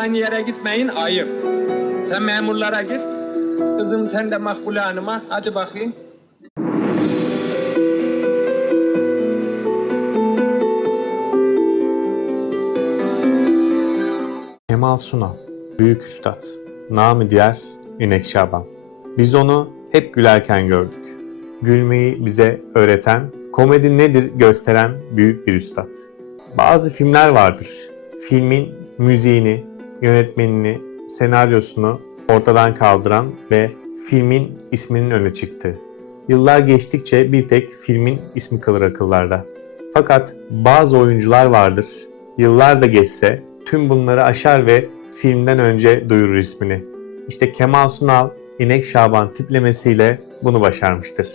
Aynı yere gitmeyin ayıp. Sen memurlara git. Kızım sen de Makbule Hanım'a. Hadi bakayım. Kemal Sunal, büyük üstad. Namı diğer İnek Şaban. Biz onu hep gülerken gördük. Gülmeyi bize öğreten, komedi nedir gösteren büyük bir üstad. Bazı filmler vardır. Filmin müziğini, yönetmenini, senaryosunu ortadan kaldıran ve filmin isminin öne çıktığı. Yıllar geçtikçe bir tek filmin ismi kalır akıllarda. Fakat bazı oyuncular vardır. Yıllar da geçse tüm bunları aşar ve filmden önce duyurur ismini. İşte Kemal Sunal, İnek Şaban tiplemesiyle bunu başarmıştır.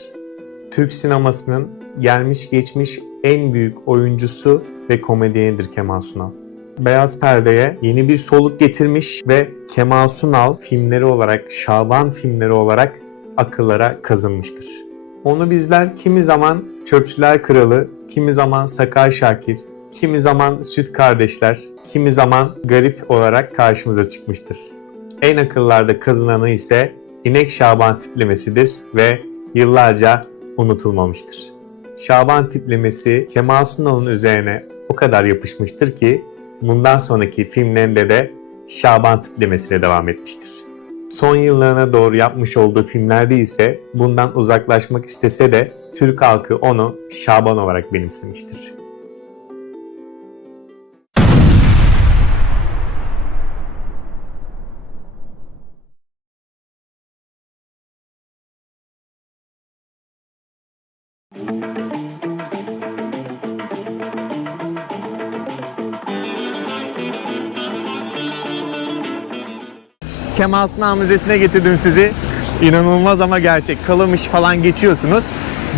Türk sinemasının gelmiş geçmiş en büyük oyuncusu ve komedyenidir Kemal Sunal. Beyaz perdeye yeni bir soluk getirmiş ve Kemal Sunal filmleri olarak, Şaban filmleri olarak akıllara kazınmıştır. Onu bizler kimi zaman Çöpçüler Kralı, kimi zaman Sakar Şakir, kimi zaman Süt Kardeşler, kimi zaman Garip olarak karşımıza çıkmıştır. En akıllarda kazınanı ise İnek Şaban tiplemesidir ve yıllarca unutulmamıştır. Şaban tiplemesi Kemal Sunal'ın üzerine o kadar yapışmıştır ki bundan sonraki filmlerinde de Şaban tiplemesiyle devam etmiştir. Son yıllarına doğru yapmış olduğu filmlerde ise bundan uzaklaşmak istese de Türk halkı onu Şaban olarak benimsemiştir. Kemal Sunal Müzesi'ne getirdim sizi. İnanılmaz ama gerçek. Kalamış falan geçiyorsunuz.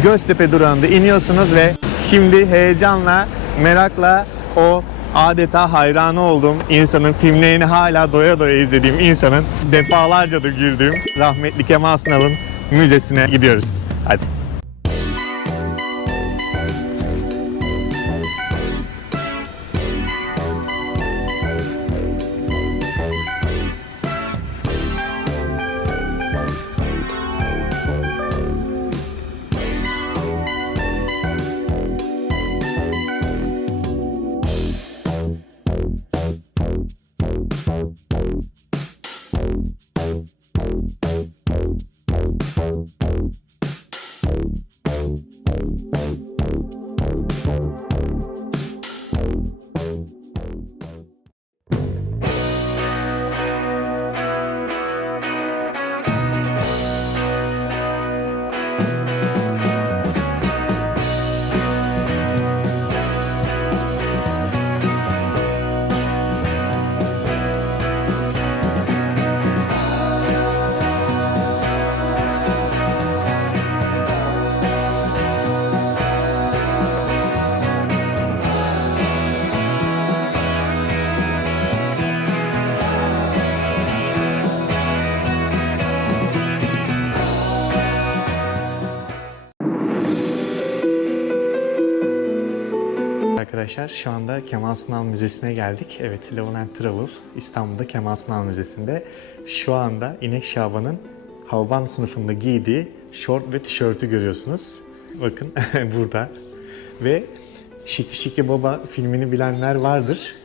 Göztepe durağında iniyorsunuz ve şimdi heyecanla, merakla o adeta hayranı olduğum insanın filmlerini hala doya doya izlediğim insanın defalarca da güldüğüm rahmetli Kemal Sunal'ın müzesine gidiyoruz. Hadi. Arkadaşlar şu anda Kemal Sunal Müzesi'ne geldik. Evet, Level and Travel İstanbul'da Kemal Sunal Müzesi'nde. Şu anda İnek Şaban'ın Halban sınıfında giydiği şort ve tişörtü görüyorsunuz. Bakın burada. Ve Şiki Şiki Baba filmini bilenler vardır.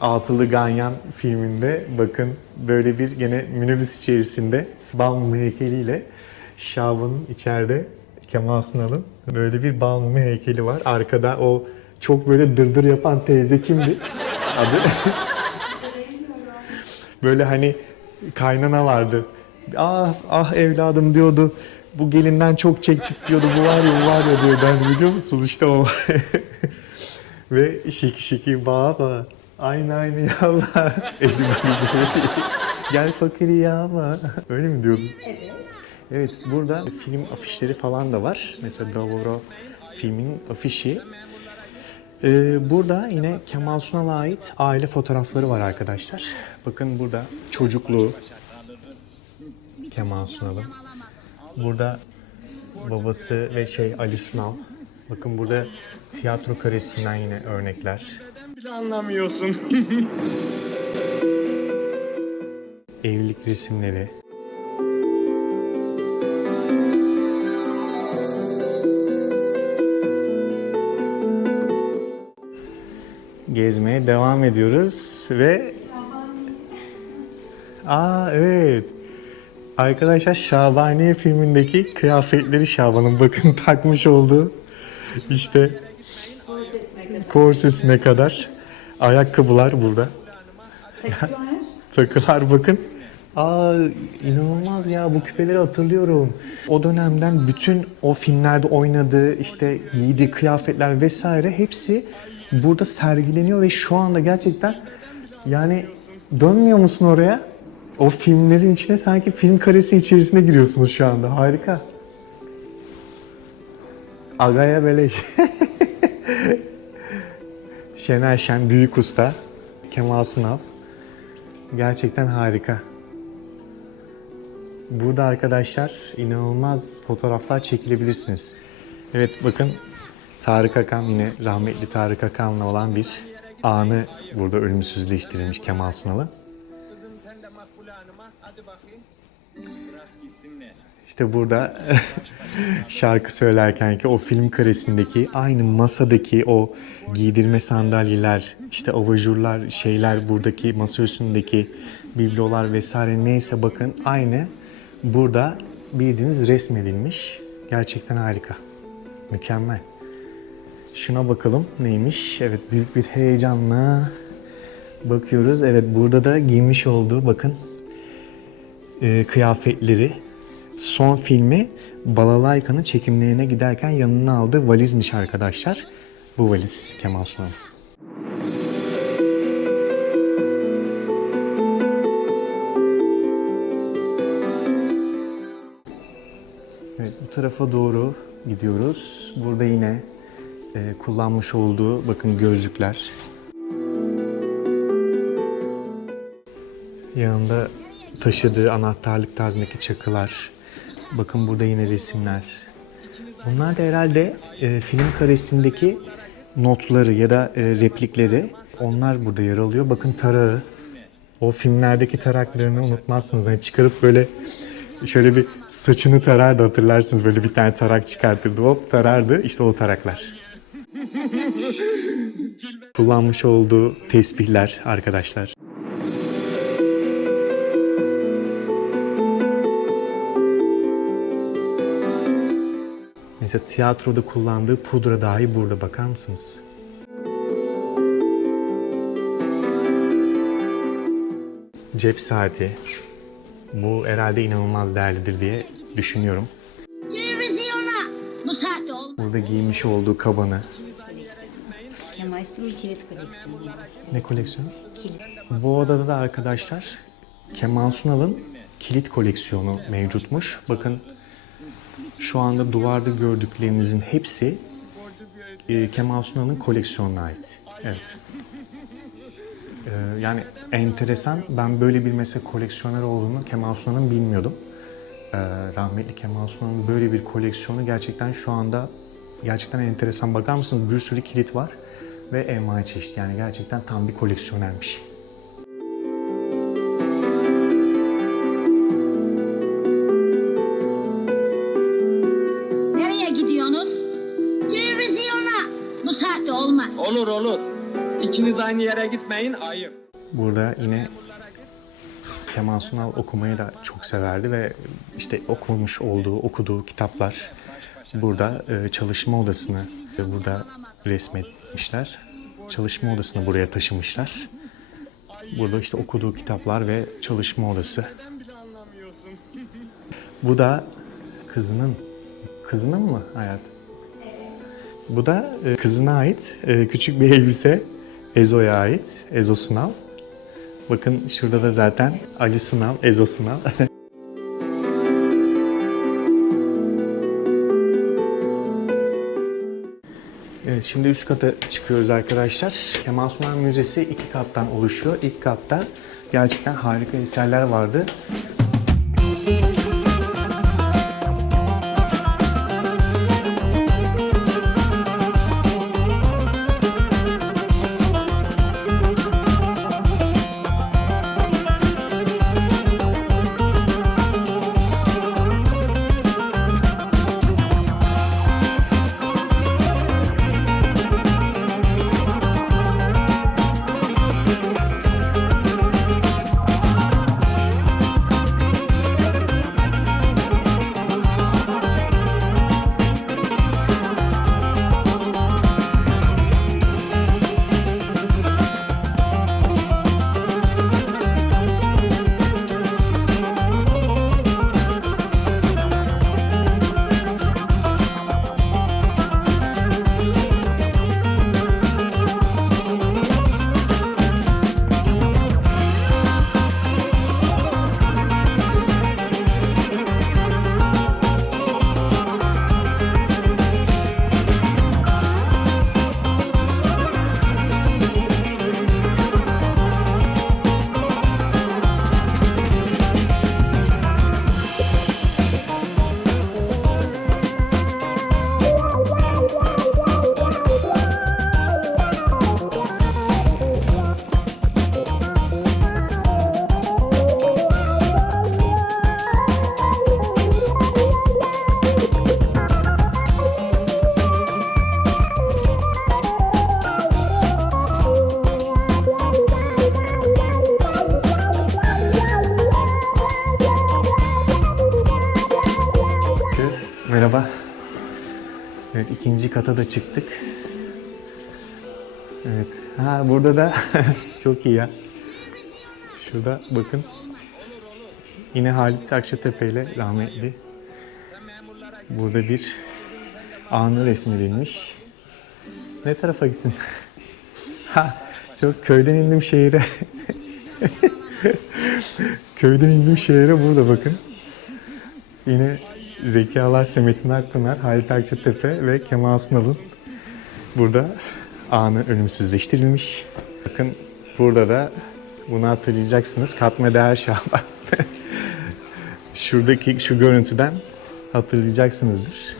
Altılı Ganyan filminde bakın böyle bir gene minibüs içerisinde bal mumu heykeliyle Şaban'ın içeride Kemal Sunal'ın böyle bir bal mumu heykeli var. Arkada o çok böyle dırdır yapan teyze kimdi? Adı? böyle hani kaynana vardı. Ah ah evladım diyordu. Bu gelinden çok çektik diyordu. Bu var ya bu var ya diyor. Ben biliyor musunuz işte o. Ve şiki şiki baba. Aynı aynı yavla. Elim Gel fakiri yağma. Öyle mi diyordun? Evet. Evet burada film afişleri falan da var. Mesela Davoro filminin afişi. Ee, burada yine Kemal Sunal'a ait aile fotoğrafları var arkadaşlar. Bakın burada çocukluğu Kemal Sunal'ın. Burada babası ve şey Ali Sunal. Bakın burada tiyatro karesinden yine örnekler. bile anlamıyorsun. Evlilik resimleri. Gezmeye devam ediyoruz ve Aa evet. Arkadaşlar Şabaniye filmindeki kıyafetleri Şaban'ın bakın takmış olduğu işte korsesine kadar ayakkabılar burada. Takılar bakın. Aa inanılmaz ya bu küpeleri hatırlıyorum. O dönemden bütün o filmlerde oynadığı işte giydiği kıyafetler vesaire hepsi burada sergileniyor ve şu anda gerçekten yani dönmüyor musun oraya? O filmlerin içine sanki film karesi içerisine giriyorsunuz şu anda. Harika. Agaya Beleş. Şener Şen, Büyük Usta, Kemal Sınav. Gerçekten harika. Burada arkadaşlar inanılmaz fotoğraflar çekilebilirsiniz. Evet bakın Tarık Akan yine rahmetli Tarık Akan'la olan bir anı burada ölümsüzleştirilmiş Kemal Sunal'ı. İşte burada şarkı söylerken ki o film karesindeki aynı masadaki o giydirme sandalyeler, işte abajurlar, şeyler buradaki masa üstündeki biblolar vesaire neyse bakın aynı burada bildiğiniz resmedilmiş. Gerçekten harika. Mükemmel. Şuna bakalım neymiş? Evet büyük bir heyecanla bakıyoruz. Evet burada da giymiş olduğu bakın e, kıyafetleri son filmi Balalayka'nın çekimlerine giderken yanına aldığı valizmiş arkadaşlar. Bu valiz Kemal Sunal. Evet bu tarafa doğru gidiyoruz. Burada yine e, kullanmış olduğu bakın gözlükler. Yanında taşıdığı anahtarlık tarzındaki çakılar. Bakın burada yine resimler. Bunlar da herhalde e, film karesindeki notları ya da e, replikleri. Onlar burada yer alıyor. Bakın tarağı. O filmlerdeki taraklarını unutmazsınız. Hani çıkarıp böyle şöyle bir saçını tarardı hatırlarsınız. Böyle bir tane tarak çıkartırdı. Hop tarardı. İşte o taraklar. Kullanmış olduğu tesbihler arkadaşlar. Mesela tiyatroda kullandığı pudra dahi burada bakar mısınız? Cep saati. Bu herhalde inanılmaz değerlidir diye düşünüyorum. Televizyona bu saatte olmaz. Burada giymiş olduğu kabanı. Sunal kilit koleksiyonu. Ne koleksiyonu? Kilit. Bu odada da arkadaşlar Kemal Sunal'ın kilit koleksiyonu mevcutmuş. Bakın şu anda duvarda gördüklerinizin hepsi e, Kemal Sunal'ın koleksiyonuna ait. Evet. Ee, yani enteresan. Ben böyle bir mesela koleksiyoner olduğunu Kemal Sunal'ın bilmiyordum. Ee, rahmetli Kemal Sunal'ın böyle bir koleksiyonu gerçekten şu anda gerçekten enteresan. Bakar mısınız? Bir sürü kilit var ve envai çeşit. Yani gerçekten tam bir koleksiyonermiş. Nereye gidiyorsunuz? Televizyona bu saatte olmaz. Olur olur. İkiniz aynı yere gitmeyin ayıp. Burada yine Kemal Sunal okumayı da çok severdi ve işte okumuş olduğu, okuduğu kitaplar burada e, çalışma odasını burada resmetmişler. Çalışma odasını buraya taşımışlar. Burada işte okuduğu kitaplar ve çalışma odası. Bu da kızının, kızının mı hayat? Bu da e, kızına ait e, küçük bir elbise. Ezo'ya ait. Ezo Sunal. Bakın şurada da zaten Ali Sunal, Ezo Sunal. Evet şimdi üst kata çıkıyoruz arkadaşlar. Kemal Sunal Müzesi iki kattan oluşuyor. İlk katta gerçekten harika eserler vardı. Kata da çıktık. Evet. Ha burada da çok iyi ya. Şurada bakın. Yine Halit Akçatepe ile rahmetli. Burada bir anı resmedilmiş. Ne tarafa gittin? ha, çok köyden indim şehire. köyden indim şehire burada bakın. Yine Zeki Alasya, Metin Akpınar, Halit Akçatepe ve Kemal Sunal'ın burada anı ölümsüzleştirilmiş. Bakın burada da bunu hatırlayacaksınız. Katma değer Şaban. Şuradaki şu görüntüden hatırlayacaksınızdır.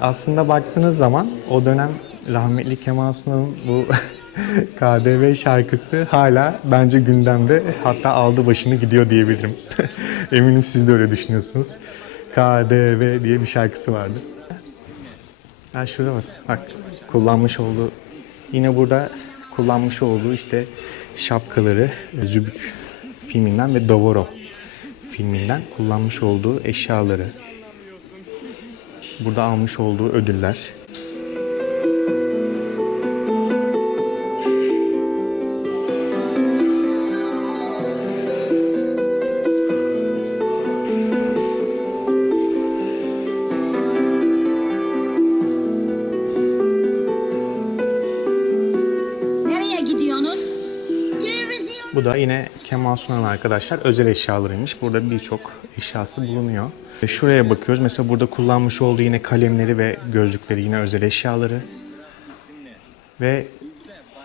Aslında baktığınız zaman o dönem rahmetli Kemal Sunal'ın bu KDV şarkısı hala bence gündemde hatta aldı başını gidiyor diyebilirim. Eminim siz de öyle düşünüyorsunuz. KDV diye bir şarkısı vardı. Ha şurada bak. Bak kullanmış olduğu yine burada kullanmış olduğu işte şapkaları e, Zübük filminden ve Davoro filminden kullanmış olduğu eşyaları. Burada almış olduğu ödüller. Sunal arkadaşlar özel eşyalarıymış. Burada birçok eşyası bulunuyor. Şuraya bakıyoruz. Mesela burada kullanmış olduğu yine kalemleri ve gözlükleri yine özel eşyaları. Ve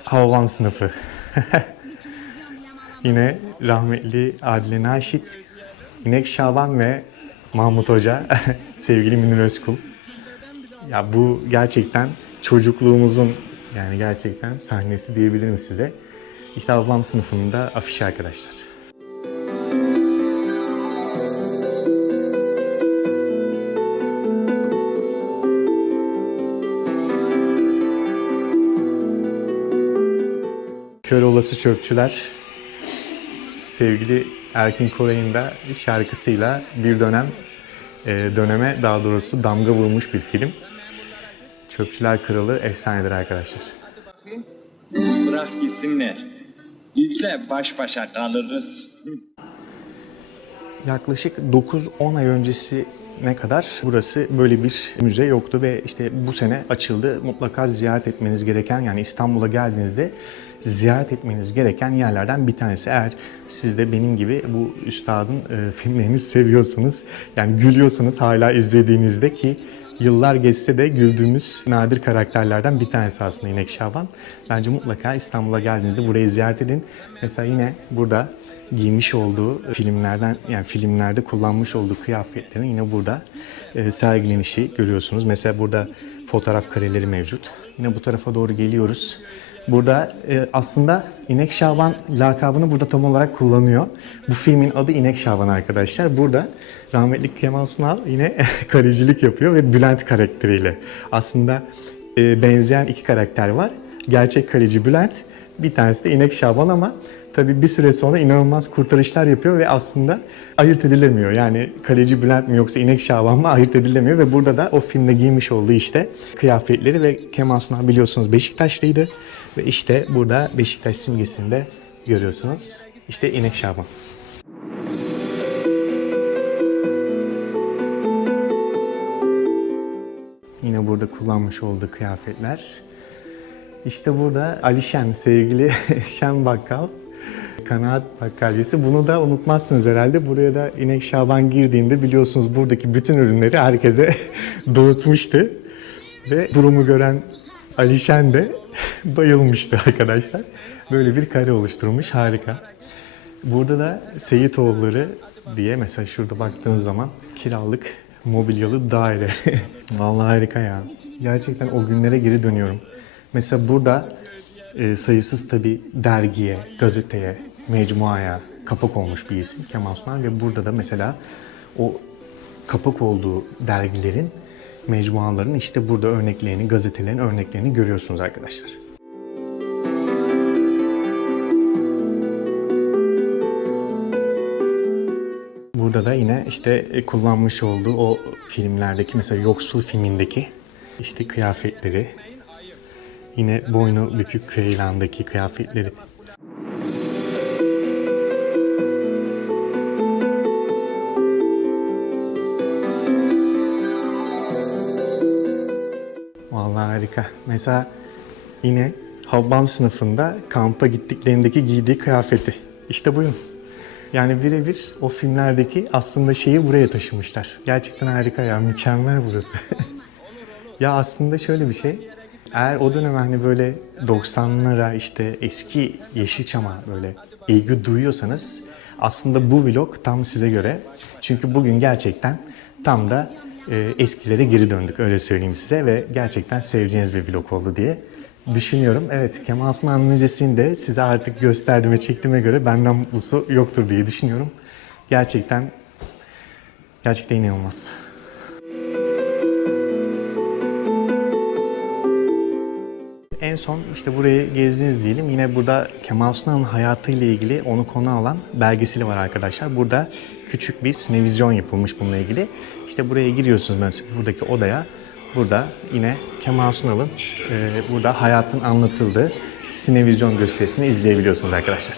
Havvam sınıfı. yine rahmetli Adile Naşit, İnek Şaban ve Mahmut Hoca, sevgili Münir Özkul. Ya bu gerçekten çocukluğumuzun yani gerçekten sahnesi diyebilirim size. İşte Avlam sınıfının da afişi arkadaşlar. Kör olası çöpçüler sevgili Erkin Koray'ın da şarkısıyla bir dönem e, döneme daha doğrusu damga vurmuş bir film. Çöpçüler Kralı efsanedir arkadaşlar. Bırak gitsinler. Bizle baş başa kalırız. Yaklaşık 9-10 ay öncesi ne kadar burası böyle bir müze yoktu ve işte bu sene açıldı. Mutlaka ziyaret etmeniz gereken yani İstanbul'a geldiğinizde ziyaret etmeniz gereken yerlerden bir tanesi. Eğer siz de benim gibi bu üstadın e, filmlerini seviyorsanız yani gülüyorsanız hala izlediğinizde ki yıllar geçse de güldüğümüz nadir karakterlerden bir tanesi aslında İnek Şaban. Bence mutlaka İstanbul'a geldiğinizde burayı ziyaret edin. Mesela yine burada giymiş olduğu filmlerden yani filmlerde kullanmış olduğu kıyafetlerin yine burada e, sergilenişi görüyorsunuz. Mesela burada fotoğraf kareleri mevcut. Yine bu tarafa doğru geliyoruz. Burada e, aslında İnek Şaban lakabını burada tam olarak kullanıyor. Bu filmin adı İnek Şaban arkadaşlar. Burada rahmetli Kemal Sunal yine kalecilik yapıyor ve Bülent karakteriyle. Aslında e, benzeyen iki karakter var. Gerçek kaleci Bülent, bir tanesi de İnek Şaban ama tabii bir süre sonra inanılmaz kurtarışlar yapıyor ve aslında ayırt edilemiyor. Yani kaleci Bülent mi yoksa İnek Şaban mı ayırt edilemiyor ve burada da o filmde giymiş olduğu işte kıyafetleri ve Kemal Sunal biliyorsunuz Beşiktaşlıydı ve işte burada Beşiktaş simgesini de görüyorsunuz. İşte İnek Şaban. Yine burada kullanmış olduğu kıyafetler. İşte burada Ali Şen, sevgili Şen Bakkal, Kanaat Bakkalyesi. Bunu da unutmazsınız herhalde. Buraya da İnek Şaban girdiğinde biliyorsunuz buradaki bütün ürünleri herkese dağıtmıştı. Ve durumu gören Ali Şen de bayılmıştı arkadaşlar. Böyle bir kare oluşturmuş. Harika. Burada da Seyitoğulları diye mesela şurada baktığınız zaman kiralık mobilyalı daire. Vallahi harika ya. Gerçekten o günlere geri dönüyorum. Mesela burada e, sayısız tabi dergiye, gazeteye, mecmuaya kapak olmuş bir isim Kemal Sunal ve burada da mesela o kapak olduğu dergilerin, mecmuaların işte burada örneklerini, gazetelerin örneklerini görüyorsunuz arkadaşlar. Burada da yine işte e, kullanmış olduğu o filmlerdeki mesela Yoksul filmindeki işte kıyafetleri, yine boynu bükük Ceylan'daki kıyafetleri harika. Mesela yine Habbam sınıfında kampa gittiklerindeki giydiği kıyafeti. İşte buyum. Yani birebir o filmlerdeki aslında şeyi buraya taşımışlar. Gerçekten harika ya. Mükemmel burası. ya aslında şöyle bir şey. Eğer o dönem hani böyle 90'lara işte eski Yeşilçam'a böyle ilgi duyuyorsanız aslında bu vlog tam size göre. Çünkü bugün gerçekten tam da e, eskilere geri döndük öyle söyleyeyim size ve gerçekten seveceğiniz bir vlog oldu diye düşünüyorum. Evet Kemal Sunal Müzesi'ni de size artık gösterdiğime çektiğime göre benden mutlusu yoktur diye düşünüyorum. Gerçekten gerçekten inanılmaz. Son işte burayı gezdiniz diyelim. Yine burada Kemal Sunal'ın hayatıyla ilgili onu konu alan belgeseli var arkadaşlar. Burada küçük bir sinevizyon yapılmış bununla ilgili. İşte buraya giriyorsunuz mesela buradaki odaya. Burada yine Kemal Sunal'ın e, burada hayatın anlatıldığı sinevizyon gösterisini izleyebiliyorsunuz arkadaşlar.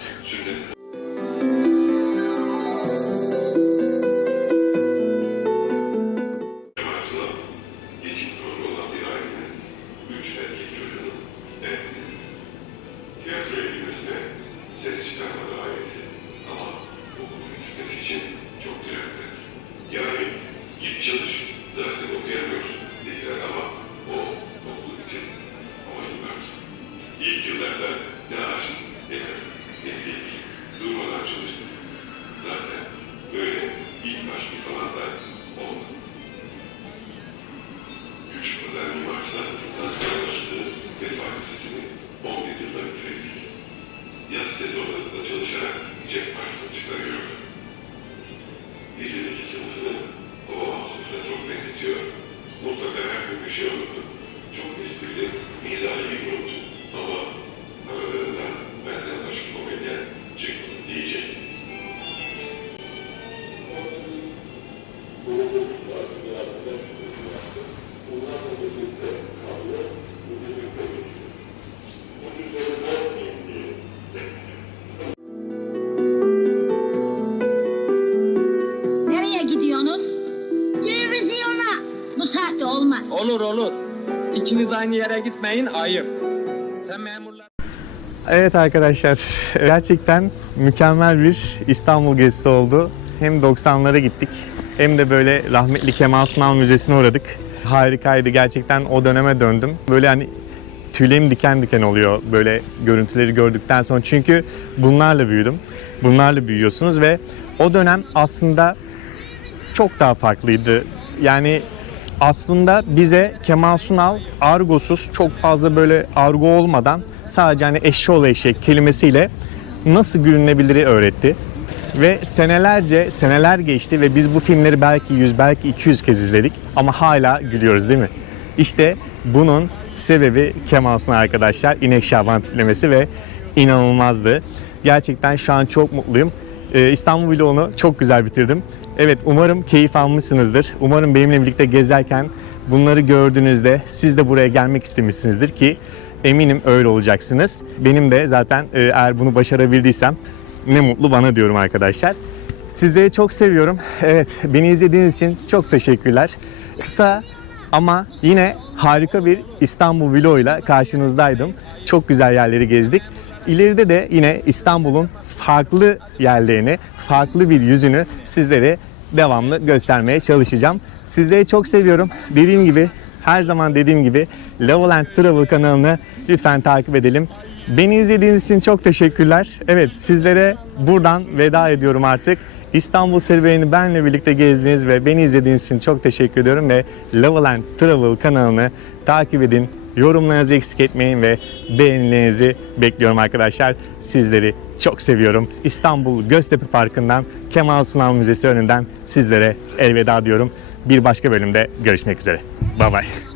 Aynı yere gitmeyin ayıp. Sen memurlar... Evet arkadaşlar gerçekten mükemmel bir İstanbul gezisi oldu. Hem 90'lara gittik hem de böyle rahmetli Kemal Sunal Müzesi'ne uğradık. Harikaydı gerçekten o döneme döndüm. Böyle hani tüylerim diken diken oluyor böyle görüntüleri gördükten sonra. Çünkü bunlarla büyüdüm. Bunlarla büyüyorsunuz ve o dönem aslında çok daha farklıydı. Yani aslında bize Kemal Sunal argosuz çok fazla böyle argo olmadan sadece hani eşşoğlu eşek kelimesiyle nasıl gülünebiliri öğretti. Ve senelerce seneler geçti ve biz bu filmleri belki 100 belki 200 kez izledik ama hala gülüyoruz değil mi? İşte bunun sebebi Kemal Sunal arkadaşlar. İnek Şaban tiplemesi ve inanılmazdı. Gerçekten şu an çok mutluyum. Ee, İstanbul vlogunu çok güzel bitirdim. Evet umarım keyif almışsınızdır. Umarım benimle birlikte gezerken bunları gördüğünüzde siz de buraya gelmek istemişsinizdir ki eminim öyle olacaksınız. Benim de zaten e, eğer bunu başarabildiysem ne mutlu bana diyorum arkadaşlar. Sizleri çok seviyorum. Evet beni izlediğiniz için çok teşekkürler. Kısa ama yine harika bir İstanbul vloguyla karşınızdaydım. Çok güzel yerleri gezdik. İleride de yine İstanbul'un farklı yerlerini, farklı bir yüzünü sizlere devamlı göstermeye çalışacağım. Sizleri çok seviyorum. Dediğim gibi, her zaman dediğim gibi Level Travel kanalını lütfen takip edelim. Beni izlediğiniz için çok teşekkürler. Evet sizlere buradan veda ediyorum artık. İstanbul serüvenini benle birlikte gezdiniz ve beni izlediğiniz için çok teşekkür ediyorum ve Level Travel kanalını takip edin. Yorumlarınızı eksik etmeyin ve beğenilerinizi bekliyorum arkadaşlar. Sizleri çok seviyorum. İstanbul Göztepe Parkı'ndan Kemal Sunal Müzesi önünden sizlere elveda diyorum. Bir başka bölümde görüşmek üzere. Bye bye.